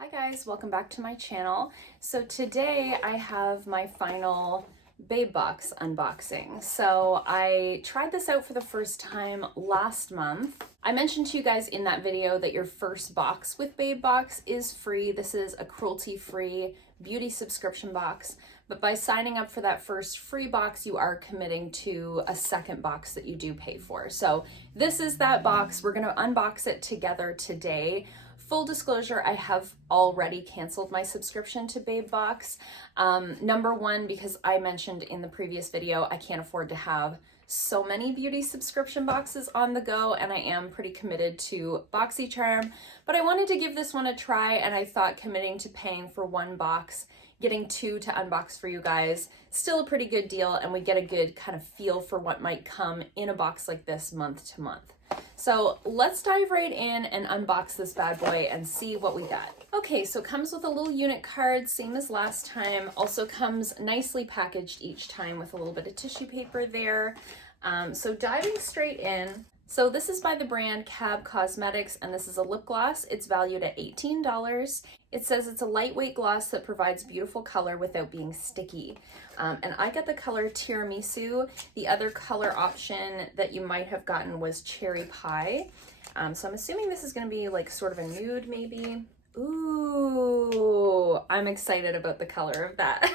Hi guys, welcome back to my channel. So today I have my final Babebox unboxing. So I tried this out for the first time last month. I mentioned to you guys in that video that your first box with Babebox is free. This is a cruelty-free beauty subscription box. But by signing up for that first free box, you are committing to a second box that you do pay for. So this is that box. We're gonna unbox it together today. Full disclosure, I have already canceled my subscription to Babebox. Number one, because I mentioned in the previous video, I can't afford to have so many beauty subscription boxes on the go, and I am pretty committed to BoxyCharm, but I wanted to give this one a try, and I thought committing to paying for one box, getting two to unbox for you guys, still a pretty good deal, and we get a good kind of feel for what might come in a box like this month to month. So let's dive right in and unbox this bad boy and see what we got. Okay, so it comes with a little unit card, same as last time. Also comes nicely packaged each time with a little bit of tissue paper there. So diving straight in. So this is by the brand Cab Cosmetics, and this is a lip gloss. It's valued at $18. It says it's a lightweight gloss that provides beautiful color without being sticky. And I got the color Tiramisu. The other color option that you might have gotten was Cherry Pie. So I'm assuming this is gonna be like sort of a nude maybe. Ooh, I'm excited about the color of that.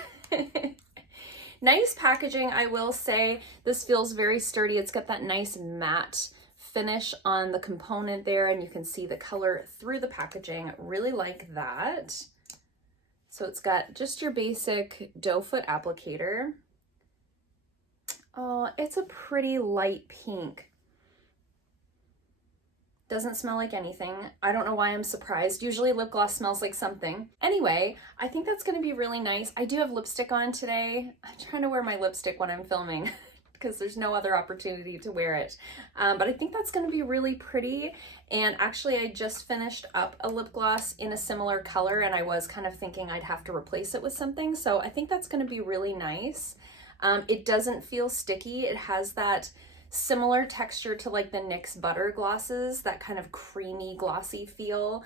Nice packaging, I will say. This feels very sturdy. It's got that nice matte finish on the component there, and you can see the color through the packaging. Really like that. So it's got just your basic doe foot applicator. Oh, it's a pretty light pink. Doesn't smell like anything. I don't know why I'm surprised. Usually lip gloss smells like something. Anyway, I think that's gonna be really nice. I do have lipstick on today. I'm trying to wear my lipstick when I'm filming because there's no other opportunity to wear it. But I think that's gonna be really pretty. And actually I just finished up a lip gloss in a similar color, and I was kind of thinking I'd have to replace it with something. So I think that's gonna be really nice. It doesn't feel sticky. It has that similar texture to like the NYX butter glosses, that kind of creamy glossy feel.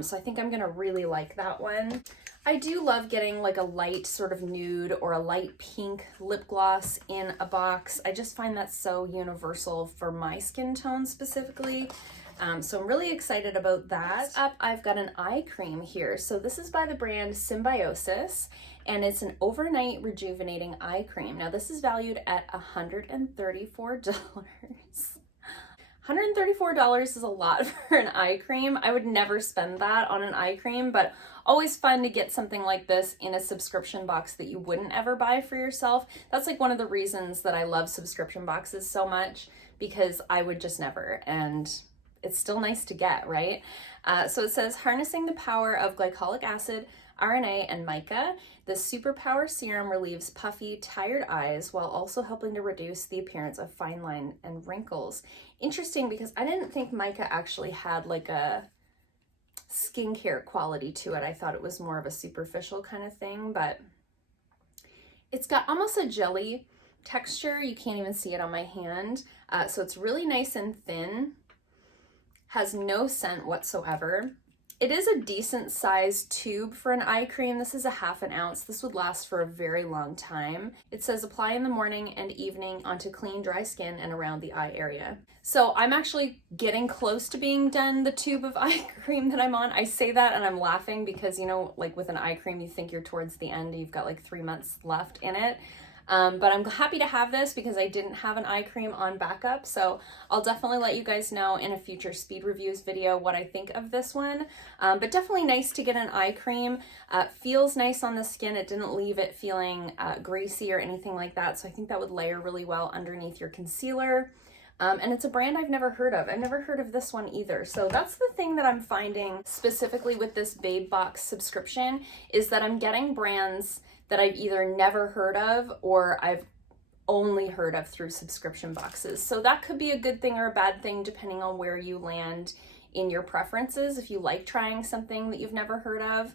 So I think I'm gonna really like that one. I do love getting like a light sort of nude or a light pink lip gloss in a box. I just find that so universal for my skin tone specifically. So I'm really excited about that. Next up, I've got an eye cream here. So this is by the brand Symbiosis, and it's an overnight rejuvenating eye cream. Now this is valued at $134. $134 is a lot for an eye cream. I would never spend that on an eye cream, but always fun to get something like this in a subscription box that you wouldn't ever buy for yourself. That's like one of the reasons that I love subscription boxes so much, because I would just never, and it's still nice to get, right? So it says, harnessing the power of glycolic acid, RNA, and mica, the superpower serum relieves puffy, tired eyes while also helping to reduce the appearance of fine line and wrinkles. Interesting, because I didn't think mica actually had like a skincare quality to it. I thought it was more of a superficial kind of thing, but it's got almost a jelly texture. You can't even see it on my hand. So it's really nice and thin, has no scent whatsoever. It is a decent sized tube for an eye cream. This is a ½ ounce. This would last for a very long time. It says apply in the morning and evening onto clean, dry skin and around the eye area. So I'm actually getting close to being done the tube of eye cream that I'm on. I say that and I'm laughing because, you know, like with an eye cream, you think you're towards the end, you've got like 3 months left in it. But I'm happy to have this because I didn't have an eye cream on backup. So I'll definitely let you guys know in a future speed reviews video what I think of this one. But definitely nice to get an eye cream. Feels nice on the skin. It didn't leave it feeling greasy or anything like that. So I think that would layer really well underneath your concealer. And it's a brand I've never heard of. I've never heard of this one either. So that's the thing that I'm finding specifically with this Babebox subscription, is that I'm getting brands that I've either never heard of or I've only heard of through subscription boxes. So that could be a good thing or a bad thing depending on where you land in your preferences. If you like trying something that you've never heard of,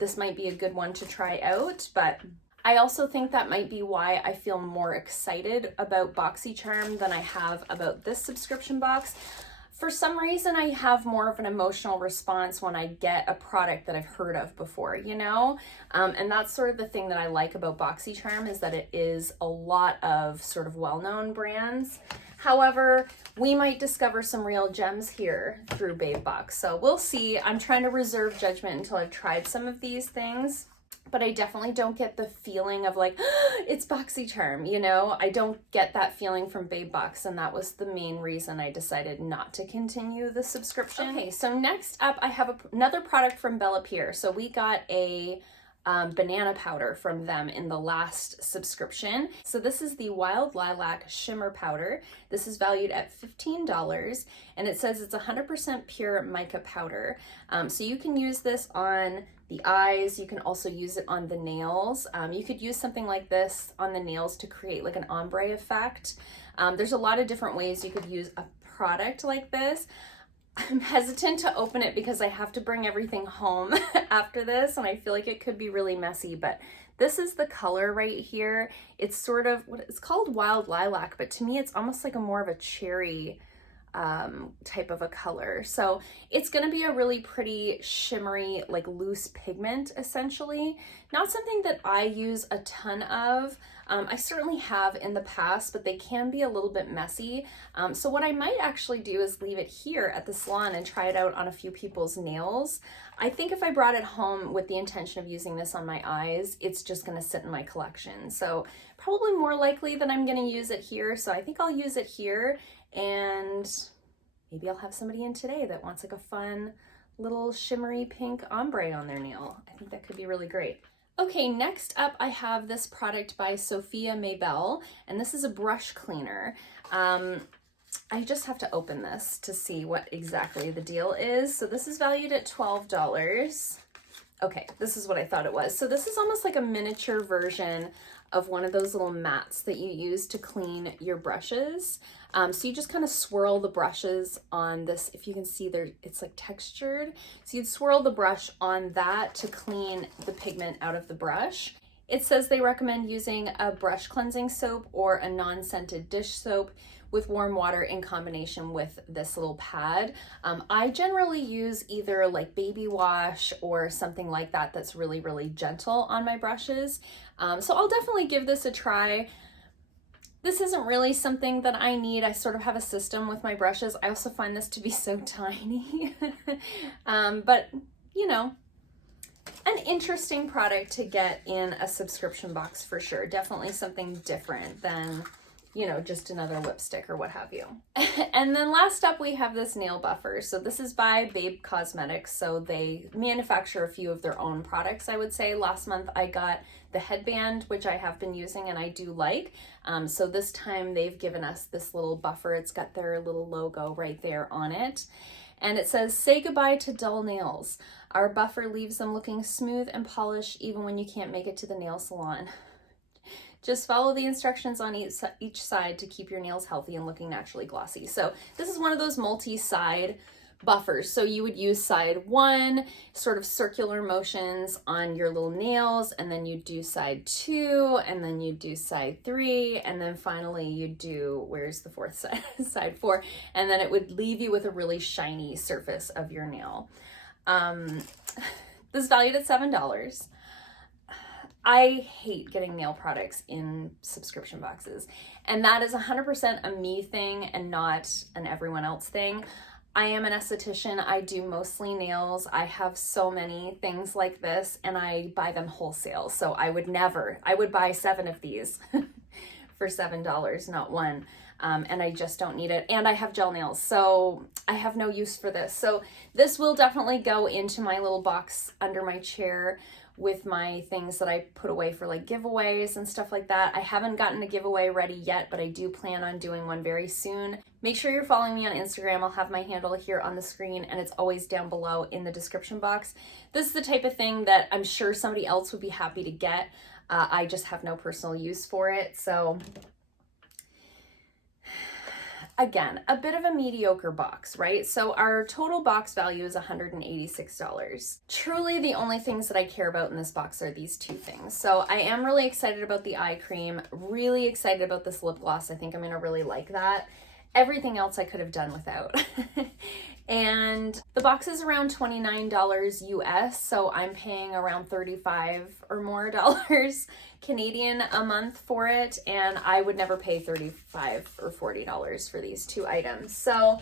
this might be a good one to try out. But I also think that might be why I feel more excited about BoxyCharm than I have about this subscription box. For some reason, I have more of an emotional response when I get a product that I've heard of before, you know? And that's sort of the thing that I like about BoxyCharm, is that it is a lot of sort of well-known brands. However, we might discover some real gems here through Babebox. So we'll see. I'm trying to reserve judgment until I've tried some of these things. But I definitely don't get the feeling of like, oh, it's BoxyCharm, you know? I don't get that feeling from Babebox, and that was the main reason I decided not to continue the subscription. Okay, so next up I have another product from BellaPierre. So we got a banana powder from them in the last subscription. So this is the Wild Lilac Shimmer Powder. This is valued at $15, and it says it's 100% pure mica powder. So you can use this on the eyes. You can also use it on the nails. You could use something like this on the nails to create like an ombre effect. There's a lot of different ways you could use a product like this. I'm hesitant to open it because I have to bring everything home after this, and I feel like it could be really messy, but this is the color right here. It's sort of, it's called Wild Lilac, but to me it's almost like a more of a cherry type of a color. So it's going to be a really pretty shimmery, like loose pigment essentially. Not something that I use a ton of. I certainly have in the past, but they can be a little bit messy. So what I might actually do is leave it here at the salon and try it out on a few people's nails. I think if I brought it home with the intention of using this on my eyes, it's just going to sit in my collection. So probably more likely that I'm going to use it here. So I think I'll use it here, and maybe I'll have somebody in today that wants like a fun little shimmery pink ombre on their nail. I think that could be really great. Okay, next up I have this product by Sophia-Mabelle, and this is a brush cleaner. I just have to open this to see what exactly the deal is. So this is valued at $12. Okay, this is what I thought it was. So this is almost like a miniature version of one of those little mats that you use to clean your brushes. So you just kind of swirl the brushes on this. If you can see there, it's like textured. So you'd swirl the brush on that to clean the pigment out of the brush. It says they recommend using a brush cleansing soap or a non-scented dish soap with warm water in combination with this little pad. I generally use either like baby wash or something like that that's really, really gentle on my brushes. So I'll definitely give this a try. This isn't really something that I need. I sort of have a system with my brushes. I also find this to be so tiny. But, you know, an interesting product to get in a subscription box for sure. Definitely something different than, you know, just another lipstick or what have you. And then last up we have this nail buffer. So this is by Babe Cosmetics. So they manufacture a few of their own products, I would say. Last month I got the headband, which I have been using and I do like. So this time they've given us this little buffer. It's got their little logo right there on it. And it says, "Say goodbye to dull nails. Our buffer leaves them looking smooth and polished even when you can't make it to the nail salon. Just follow the instructions on each side to keep your nails healthy and looking naturally glossy." So this is one of those multi-side buffers. So you would use side one, sort of circular motions on your little nails, and then you do side two, and then you do side three, and then finally you do, where's the fourth side? Side four, and then it would leave you with a really shiny surface of your nail. This is valued at $7. I hate getting nail products in subscription boxes, and that is 100% a me thing and not an everyone else thing. I am an esthetician. I do mostly nails. I have so many things like this, and I buy them wholesale. So I would buy 7 of these for $7, not one. And I just don't need it. And I have gel nails, so I have no use for this. So this will definitely go into my little box under my chair with my things that I put away for like giveaways and stuff like that. I haven't gotten a giveaway ready yet, but I do plan on doing one very soon. Make sure you're following me on Instagram. I'll have my handle here on the screen, and it's always down below in the description box. This is the type of thing that I'm sure somebody else would be happy to get. I just have no personal use for it. So again, a bit of a mediocre box, right? So our total box value is $186. Truly the only things that I care about in this box are these 2 things. So I am really excited about the eye cream, really excited about this lip gloss. I think I'm gonna really like that. everything else I could have done without. And the box is around $29 US, so I'm paying around $35 or more Canadian a month for it, and I would never pay $35 or $40 for these two items. So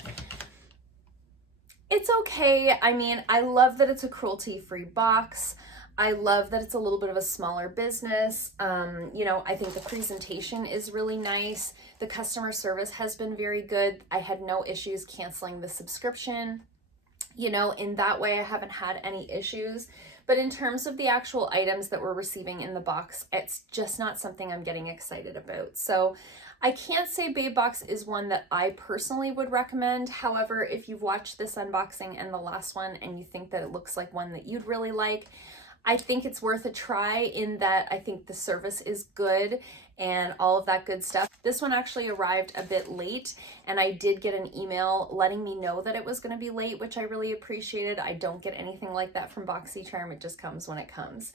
it's okay. I mean, I love that it's a cruelty-free box. I love that it's a little bit of a smaller business. You know, I think the presentation is really nice. The customer service has been very good. I had no issues canceling the subscription. You know, in that way, I haven't had any issues. But in terms of the actual items that we're receiving in the box, it's just not something I'm getting excited about. So I can't say Babebox is one that I personally would recommend. However, if you've watched this unboxing and the last one and you think that it looks like one that you'd really like, I think it's worth a try, in that I think the service is good and all of that good stuff. This one actually arrived a bit late, and I did get an email letting me know that it was going to be late, which I really appreciated. I don't get anything like that from BoxyCharm. It just comes when it comes.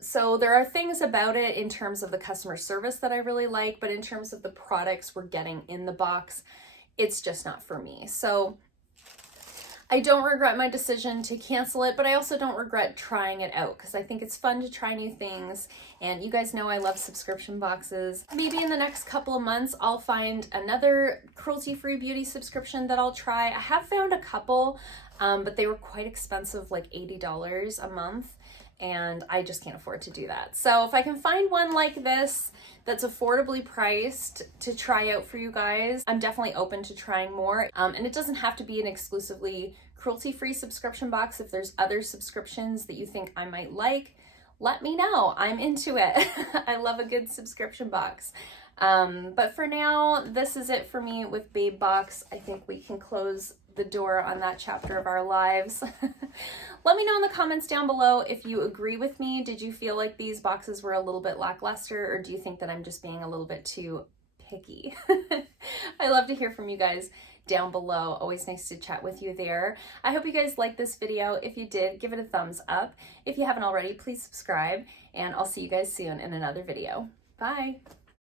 So there are things about it in terms of the customer service that I really like, but in terms of the products we're getting in the box, it's just not for me. So I don't regret my decision to cancel it, but I also don't regret trying it out, because I think it's fun to try new things. And you guys know I love subscription boxes. Maybe in the next couple of months, I'll find another cruelty-free beauty subscription that I'll try. I have found a couple, but they were quite expensive, like $80 a month. And I just can't afford to do that. So if I can find one like this that's affordably priced to try out for you guys, I'm definitely open to trying more. And it doesn't have to be an exclusively cruelty-free subscription box. If there's other subscriptions that you think I might like, let me know. I'm into it. I love a good subscription box. But for now, this is it for me with Babebox. I think we can close the door on that chapter of our lives. Let me know in the comments down below if you agree with me. Did you feel like these boxes were a little bit lackluster, or do you think that I'm just being a little bit too picky? I love to hear from you guys down below. Always nice to chat with you there. I hope you guys liked this video. If you did, give it a thumbs up. If you haven't already, please subscribe, and I'll see you guys soon in another video. Bye.